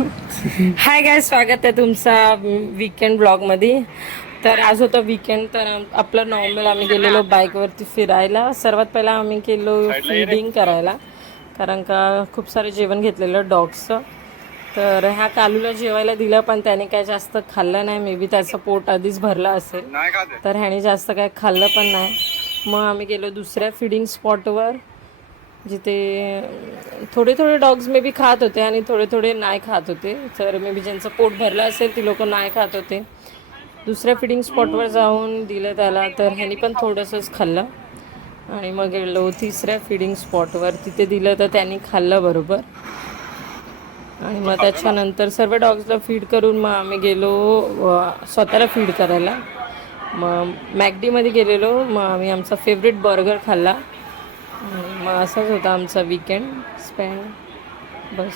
हाय गाय, स्वागत आहे तुमचा वीकेंड ब्लॉगमध्ये. तर आज होतं वीकेंड, तर आपलं नॉर्मल आम्ही गेलेलो बाईकवरती फिरायला. सर्वात पहिला आम्ही गेलो फीडिंग करायला, कारण का खूप सारं जेवण घेतलेलं डॉग्सचं. तर ह्या कालूला जेवायला दिलं, पण त्याने काय जास्त खाल्लं नाही. मे बी त्याचं पोट आधीच भरलं असेल, तर ह्याने जास्त काय खाल्लं पण नाही. मग आम्ही गेलो दुसऱ्या फीडिंग स्पॉटवर, जिथे थोडे थोडे डॉग्स मे बी खात होते आणि थोडे थोडे नाही खात होते. तर मे बी ज्यांचं पोट भरलं असेल ती लोक नाही खात होते. दुसऱ्या फिडिंग स्पॉटवर जाऊन दिलं त्याला, तर ह्यानी पण थोडंसंच खाल्लं. आणि मग गेलो तिसऱ्या फिडिंग स्पॉटवर, तिथे दिलं तर त्यांनी खाल्लं बरोबर. आणि मग त्याच्यानंतर सर्व डॉग्सला फीड करून मग आम्ही गेलो स्वतःला फीड करायला. मग मॅकडीमध्ये गेलेलो, मग आम्ही आमचा फेवरेट बर्गर खाल्ला. मग असाच होता आमचा वीकेंड स्पेंड. बस.